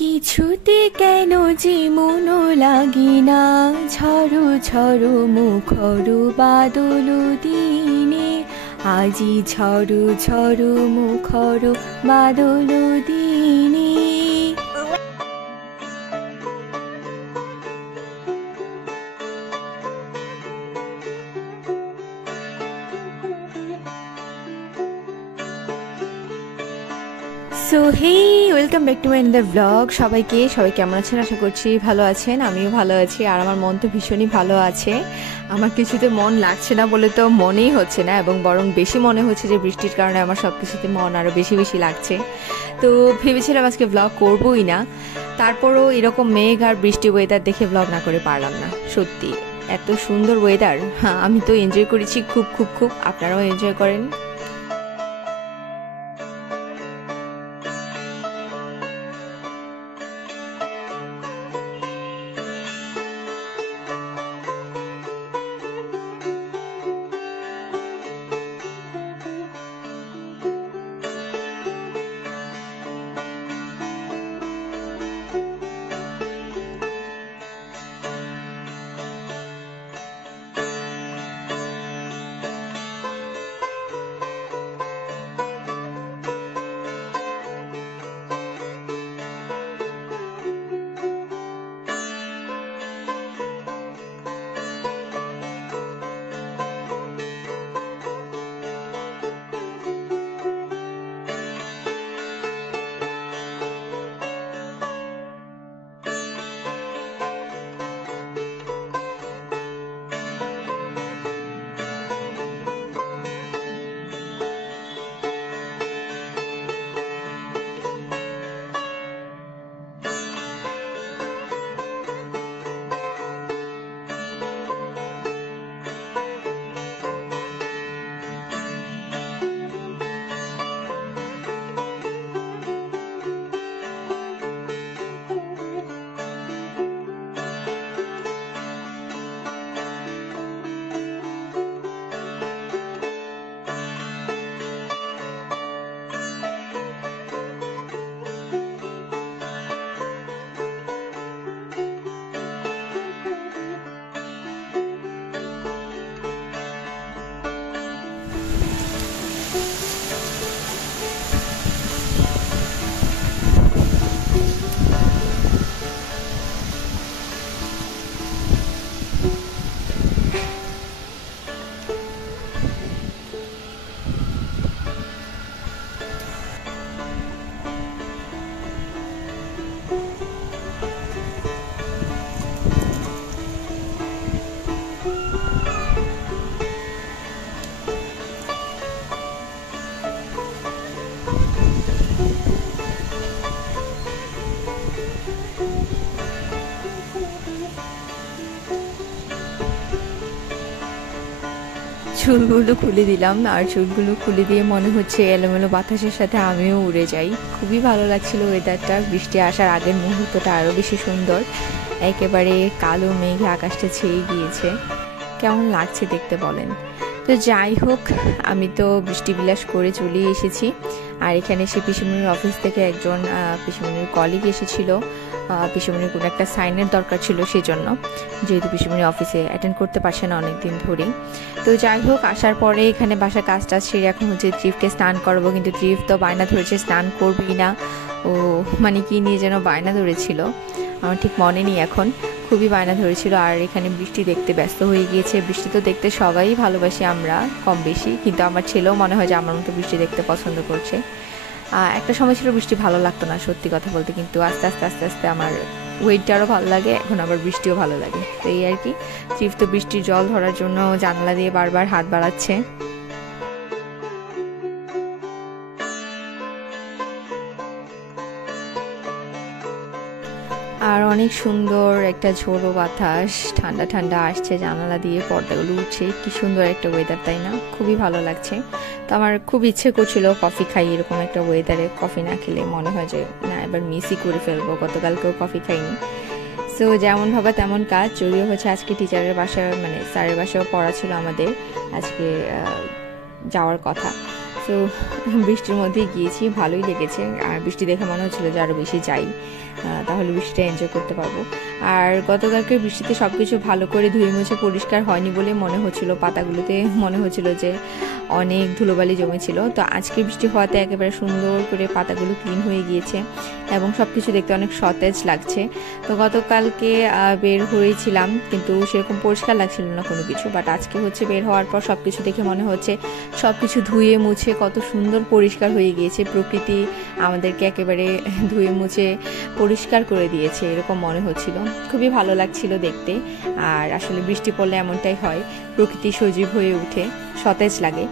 কিছুতে কেন যে মন লাগি না, ঝড়ো ঝড়ো মুখর বাদল দিনে, আজি ঝড়ো ঝড়ো মুখর বাদল দিনে। So hey, welcome back to my another blog. সবাই কেমন আছেন? আশা করছি ভালো আছেন। আমিও ভালো আছি, আর আমার মন তো ভীষণই ভালো আছে। আমার কিছুতে মন লাগছে না বলে তো মনেই হচ্ছে না, এবং বরং বেশি মনে হচ্ছে যে বৃষ্টির কারণে আমার সব কিছুতে মন আরও বেশি বেশি লাগছে। তো ভেবেছিলাম আজকে ব্লগ করবোই না, তারপরও এরকম মেঘ আর বৃষ্টি ওয়েদার দেখে ব্লগ না করে পারলাম না। সত্যি এত সুন্দর ওয়েদার, হ্যাঁ আমি তো এনজয় করেছি খুব খুব খুব। আপনারাও এনজয় করেন। চুলগুলো খুলে দিলাম, আর চুলগুলো খুলে দিয়ে মনে হচ্ছে এলোমেলো বাতাসের সাথে আমিও উড়ে যাই। খুবই ভালো লাগছিল ওয়েদারটা। বৃষ্টি আসার আগের মুহূর্তটা আরও বেশি সুন্দর। একেবারে কালো মেঘে আকাশটা ছেয়ে গিয়েছে। কেমন লাগছে দেখতে বলেন? তো যাই হোক, আমি তো বৃষ্টি বিলাস করে চলে এসেছি। আর এখানে এসে পিসিমণির অফিস থেকে একজন পিসিমণির কলিগ এসেছিল। পিসিমণির কোনো একটা সাইনের দরকার ছিল, সেই জন্য, যেহেতু পিসিমণি অফিসে অ্যাটেন্ড করতে পারছে না অনেকদিন ধরেই। তো যাই হোক, আসার পরে এখানে বাসার কাজ টাজ সেরে এখন হচ্ছে ট্রিপকে স্নান করবো, কিন্তু ট্রিপ তো বায়না ধরেছে স্নান করবেই না। ও মানে কি নিয়ে যেন বায়না ধরেছিল, আমার ঠিক মনে নেই এখন। খুবই বায়না ধরেছিল। আর এখানে বৃষ্টি দেখতে ব্যস্ত হয়ে গিয়েছে। বৃষ্টি তো দেখতে সবাই ভালোবাসি আমরা কম বেশি, কিন্তু আমার ছেলেও মনে হয় যে আমার মতো বৃষ্টি দেখতে পছন্দ করছে। একটা সময় ছিল বৃষ্টি ভালো লাগতো না, সত্যি কথা বলতে, কিন্তু আস্তে আস্তে আস্তে আস্তে আমার ওয়েটটা আরও ভালো লাগে, এখন আবার বৃষ্টিও ভালো লাগে। তো এই আর কি। চিফ তো বৃষ্টির জল ধরার জন্য জানলা দিয়ে বারবার হাত বাড়াচ্ছে। আর অনেক সুন্দর একটা ঝোড়ো বাতাস, ঠান্ডা ঠান্ডা আসছে, জানালা দিয়ে পর্দাগুলো উঠছে। কি সুন্দর একটা ওয়েদার, তাই না? খুবই ভালো লাগছে। তো আমার খুব ইচ্ছে করছিল কফি খাই, এরকম একটা ওয়েদারে কফি না খেলে মনে হয় যে না, এবার মিসই করে ফেলবো। গতকালকেও কফি খাইনি। সো যেমন ভাবা তেমন কাজ। যদিও হচ্ছে আজকে টিচারের বাসায়, মানে স্যারের বাসায়ও পড়া ছিল আমাদের, আজকে যাওয়ার কথা। সো বৃষ্টির মধ্যেই গিয়েছি, ভালোই লেগেছে। আর বৃষ্টি দেখে মনে হচ্ছিলো যে আরও বেশি যাই, তাহলে বৃষ্টিটা এনজয় করতে পারবো। আর গতকালকে বৃষ্টিতে সব কিছু ভালো করে ধুয়ে মুছে পরিষ্কার হয়নি বলে মনে হচ্ছিল, পাতাগুলোতে মনে হচ্ছিল যে অনেক ধুলোবালি জমেছিল। তো আজকে বৃষ্টি হওয়াতে একেবারে সুন্দর করে পাতাগুলো ক্লিন হয়ে গিয়েছে এবং সব কিছু দেখতে অনেক সতেজ লাগছে। তো গতকালকে বের হয়েছিলাম কিন্তু সেরকম পরিষ্কার লাগছিল না কোনো কিছু, বাট আজকে হচ্ছে বের হওয়ার পর সব কিছু দেখে মনে হচ্ছে সব কিছু ধুয়ে মুছে কত সুন্দর পরিষ্কার হয়ে গিয়েছে। প্রকৃতি আমাদেরকে একেবারে ধুয়ে মুছে পরিষ্কার করে দিয়েছে এরকম মনে হচ্ছিল, খুবই ভালো লাগছিল দেখতে। আর আসলে বৃষ্টি পড়লে এমনটাই হয়, প্রকৃতি সজীব হয়ে উঠে, সতেজ লাগে।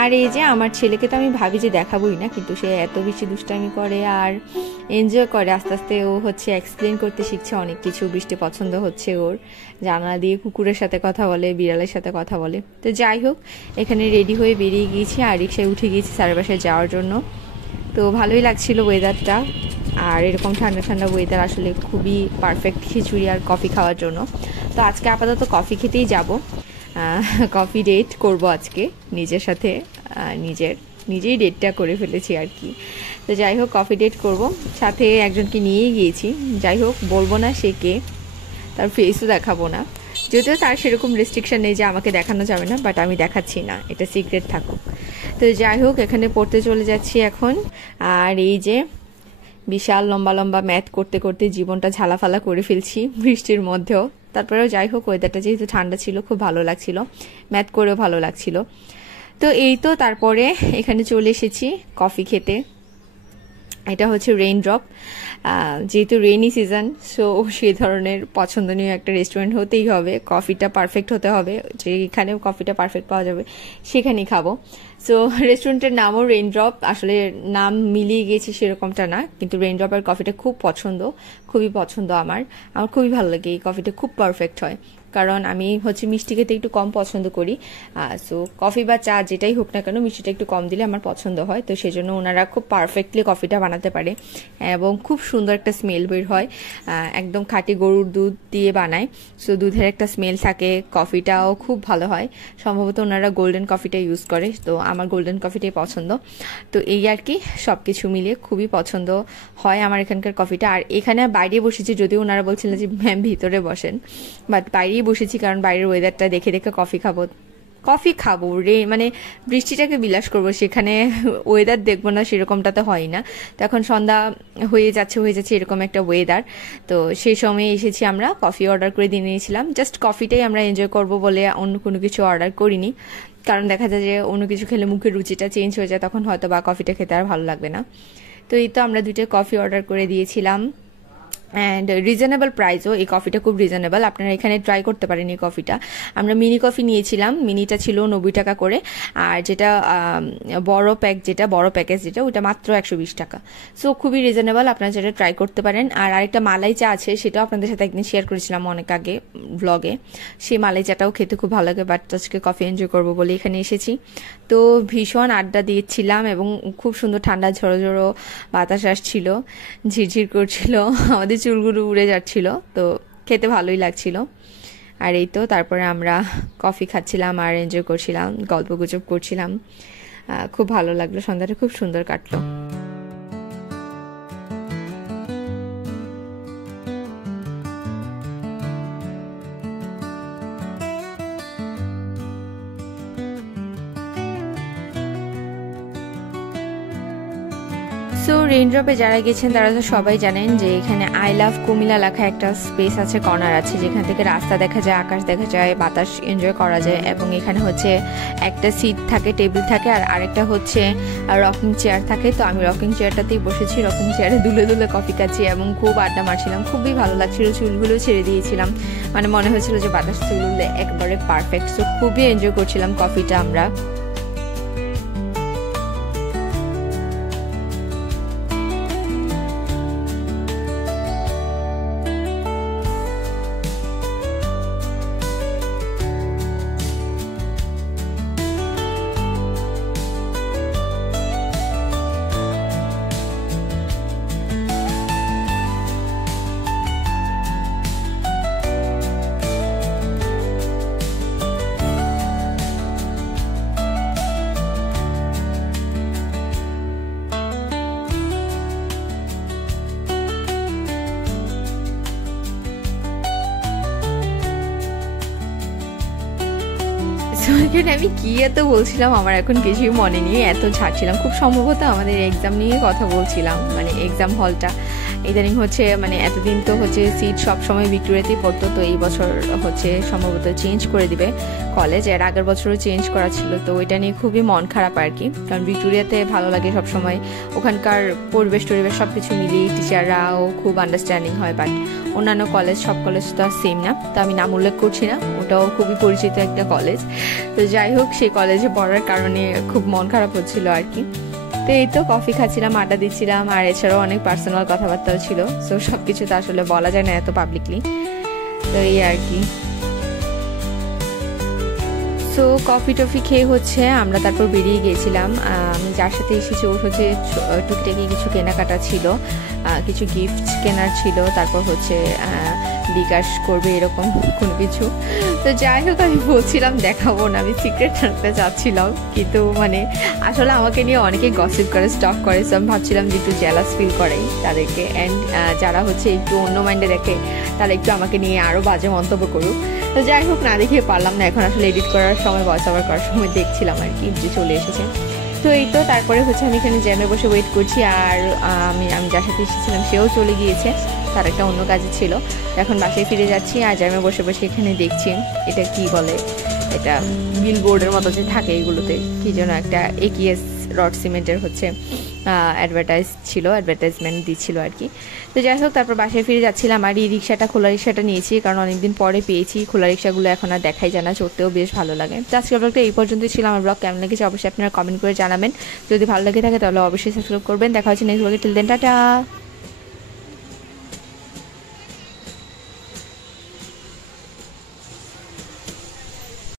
আর এই যে আমার ছেলেকে তো আমি ভাবি যে দেখাবোই না, কিন্তু সে এত বেশি দুষ্টামি করে আর এনজয় করে। আস্তে আস্তে ও হচ্ছে এক্সপ্লেন করতে শিখছে অনেক কিছু, বৃষ্টি পছন্দ হচ্ছে ওর, জানালা দিয়ে কুকুরের সাথে কথা বলে, বিড়ালের সাথে কথা বলে। তো যাই হোক, এখানে রেডি হয়ে বেরিয়ে গিয়েছি আর রিক্সায় উঠে গিয়েছি স্যারের বাসায় যাওয়ার জন্য। তো ভালোই লাগছিল ওয়েদারটা, আর এরকম ঠান্ডা ঠান্ডা ওয়েদার আসলে খুবই পারফেক্ট খিচুড়ি আর কফি খাওয়ার জন্য। তো আজকে আপাতত কফি খেতেই যাব, কফি ডেট করব আজকে নিজের সাথে, নিজেই ডেটটা করে ফেলেছি আর কি। তো যাই হোক, কফি ডেট করব, সাথে একজনকে নিয়ে গিয়েছি। যাই হোক, বলবো না সে কে, তার ফেসও দেখাবো না, যদিও তার সেরকম রেস্ট্রিকশন নেই যে আমাকে দেখানো যাবে না, বাট আমি দেখাচ্ছি না, এটা সিক্রেট থাকুক। তো যাই হোক, এখানে পড়তে চলে যাচ্ছি এখন। আর এই যে বিশাল লম্বা লম্বা ম্যাথ করতে করতে জীবনটা ঝালাফালা করে ফেলছি বৃষ্টির মধ্যেও। তারপরেও যাই হোক, ওয়েদারটা যেহেতু ঠান্ডা ছিল খুব ভালো লাগছিল, ম্যাথ করেও ভালো লাগছিল। তো এই তো, তারপরে এখানে চলে এসেছি কফি খেতে। এটা হচ্ছে রেইনড্রপ, যেহেতু রেইনি সিজন, সো সেই ধরনের পছন্দনীয় একটা রেস্টুরেন্ট হতেই হবে, কফিটা পারফেক্ট হতে হবে, যেখানে কফিটা পারফেক্ট পাওয়া যাবে সেখানেই খাবো। সো রেস্টুরেন্টের নামও রেইনড্রপ, আসলে নাম মিলিয়ে গিয়েছে সেরকমটা না, কিন্তু রেইনড্রপের কফিটা খুব পছন্দ, খুবই পছন্দ আমার খুবই ভালো লাগে, এই কফিটা খুব পারফেক্ট হয়। কারণ আমি হচ্ছে মিষ্টি খেতে একটু কম পছন্দ করি, সো কফি বা চা যেটাই হোক না কেন মিষ্টিটা একটু কম দিলে আমার পছন্দ হয়। তো সেই জন্য ওনারা খুব পারফেক্টলি কফিটা বানাতে পারে এবং খুব সুন্দর একটা স্মেল বের হয়, একদম খাঁটি গরুর দুধ দিয়ে বানায়, সো দুধের একটা স্মেল থাকে, কফিটাও খুব ভালো হয়। সম্ভবত ওনারা গোল্ডেন কফিটা ইউজ করে, তো আমার গোল্ডেন কফিটাই পছন্দ। তো এই আর কি, সব কিছু মিলিয়ে খুবই পছন্দ হয় আমার এখানকার কফিটা। আর এখানে বাইরে বসেছি, যদিও ওনারা বলছিলেন যে ম্যাম ভিতরে বসেন, বাট বাইরেই বসেছি কারণ বাইরের ওয়েদারটা দেখে দেখে কফি খাবো মানে বৃষ্টিটাকে বিলাস করবো, সেখানে ওয়েদার দেখবো না সেরকমটাতে হয় না। তো এখন সন্ধ্যা হয়ে যাচ্ছে এরকম একটা ওয়েদার। তো সেই সময় এসেছি, আমরা কফি অর্ডার করে দিয়ে নিয়েছিলাম, জাস্ট কফিটাই আমরা এনজয় করবো বলে অন্য কোনো কিছু অর্ডার করিনি, কারণ দেখা যায় যে অন্য কিছু খেলে মুখের রুচিটা চেঞ্জ হয়ে যায়, তখন হয়তো বা কফিটা খেতে আর ভালো লাগবে না। তো এই তো আমরা 2টা কফি অর্ডার করে দিয়েছিলাম, অ্যান্ড রিজনেবল প্রাইসও, এই কফিটা খুব রিজনেবল, আপনারা এখানে ট্রাই করতে পারেন এই কফিটা। আমরা মিনি কফি নিয়েছিলাম, মিনিটা ছিল 90 টাকা করে, আর যেটা বড় প্যাকেজ যেটা ওটা মাত্র 120 টাকা। সো খুবই রিজনেবল, আপনারা যেটা ট্রাই করতে পারেন। আর আরেকটা মালাই চা আছে, সেটাও আপনাদের সাথে একদিন শেয়ার করেছিলাম অনেক আগে ব্লগে, সেই মালাই চাটাও খেতে খুব ভালো লাগে, বাট আজকে কফি এনজয় করবো বলে এখানে এসেছি। তো ভীষণ আড্ডা দিয়েছিলাম এবং খুব সুন্দর ঠান্ডা ঝড়ো ঝড়ো বাতাস আসছিল, ঝিরঝির করছিল, আমাদের চুলগুলো উড়ে যাচ্ছিল, তো খেতে ভালোই লাগছিল। আর এই তো, তারপরে আমরা কফি খাচ্ছিলাম আর এনজয় করছিলাম, গল্প গুজব করছিলাম, খুব ভালো লাগলো, সন্ধ্যাটা খুব সুন্দর কাটলো। সো রেইনড্রপে যারা গেছেন তারা তো সবাই জানেন যে এখানে আই লাভ কুমিল্লা লেখা একটা স্পেস আছে, কর্নার আছে, যেখান থেকে রাস্তা দেখা যায়, আকাশ দেখা যায়, বাতাস এনজয় করা যায়। এবং এখানে হচ্ছে একটা সিট থাকে, টেবিল থাকে, আর আরেকটা হচ্ছে রকিং চেয়ার থাকে। তো আমি রকিং চেয়ারটাতেই বসেছি, রকিং চেয়ারে দুলে দুলে কফি খাচ্ছি এবং খুব আড্ডা মারছিলাম, খুবই ভালো লাগছিল, চুলগুলো ছেড়ে দিয়েছিলাম, মানে মনে হয়েছিল যে বাতাস চুলগুলো একবারে পারফেক্ট। সো খুবই এনজয় করছিলাম কফিটা আমরা। এখানে আমি কি এত বলছিলাম আমার এখন কিছুই মনে নেই, এত ছাড়ছিলাম। খুব সম্ভবত আমাদের এক্সাম নিয়ে কথা বলছিলাম, মানে এক্সাম হলটা ইদানিং হচ্ছে, মানে এতদিন তো হচ্ছে সিট সবসময় ভিক্টোরিয়াতেই পড়তো, তো এই বছর হচ্ছে সম্ভবত চেঞ্জ করে দিবে কলেজ। এর আগের বছরও চেঞ্জ করা ছিল, তো ওইটা নিয়ে খুবই মন খারাপ আর কি। কারণ ভিক্টোরিয়াতে ভালো লাগে সবসময়, ওখানকার পরিবেশ টরিবেশ সব কিছু মিলিয়ে টিচাররাও খুব আন্ডারস্ট্যান্ডিং হয়। বাট অন্যান্য কলেজ, সব কলেজ তো আর সেম না, তো আমি নাম উল্লেখ করছি না, ওটাও খুবই পরিচিত একটা কলেজ। তো যাই হোক, সেই কলেজে পড়ার কারণে খুব মন খারাপ হচ্ছিল আর কি। তো এই তো কফি খাচ্ছিলাম, আড্ডা দিচ্ছিলাম, আর এছাড়াও অনেক পার্সোনাল কথাবার্তাও ছিল। সো সব কিছু তো আসলে বলা যায় না এত পাবলিকলি, তো এই আর কি। সো কফি টফি খেয়ে হচ্ছে আমরা তারপর বেরিয়ে গিয়েছিলাম। আমি যার সাথে এসেছি ওর হচ্ছে টুকিটাকি কিছু কেনাকাটা ছিল, কিছু গিফট কেনার ছিল, তারপর হচ্ছে বিকাশ করবে এরকম কোনো কিছু। তো যাই হোক, আমি বলছিলাম দেখাবো না, আমি সিক্রেট রাখতে চাচ্ছিলাম, কিন্তু মানে আসলে আমাকে নিয়ে অনেকে গসিপ করে, স্টক করে। সো আমি ভাবছিলাম যে একটু জেলাস ফিল করে তাদেরকে, অ্যান্ড যারা হচ্ছে একটু অন্য মাইন্ডে দেখে তারা একটু আমাকে নিয়ে আরও বাজে মন্তব্য করুক। তো যাই হোক, না দেখিয়ে পারলাম না, এখন আসলে এডিট করার সময়, ভয়েস ওভার করার সময় দেখছিলাম আর কি যে চলে এসেছে। তো এই তো তারপরে হচ্ছে আমি এখানে জ্যামে বসে ওয়েট করছি, আর আমি যার সাথে এসেছিলাম সেও চলে গিয়েছে, তার একটা অন্য কাজে ছিল। এখন বাসায় ফিরে যাচ্ছি, আর জ্যামে বসে বসে এখানে দেখছি, এটা কি বলে, এটা বিলবোর্ডের মতো যে থাকে এগুলোতে কি যেন একটা একিএস রড সিমেন্টের হচ্ছে অ্যাডভার্টাইজমেন্ট দিচ্ছিল আর কি। তো যাই হোক, তারপর বাসায় ফিরে যাচ্ছিলাম, আর এই রিক্সাটা, খোলা রিক্সাটা নিয়েছি, কারণ অনেকদিন পরে পেয়েছি। খোলা রিক্সাগুলো এখন আর দেখাই যায় না, চড়তেও বেশ ভালো লাগে। তো আজকের ব্লগটা এই পর্যন্তই ছিল। আমার ব্লগ কেমন লেগেছে অবশ্যই আপনারা কমেন্ট করে জানাবেন। যদি ভালো লাগে থাকে তাহলে অবশ্যই সাবস্ক্রাইব করবেন। দেখা হচ্ছে নেক্সট ব্লগে, টিল দেন টাটা।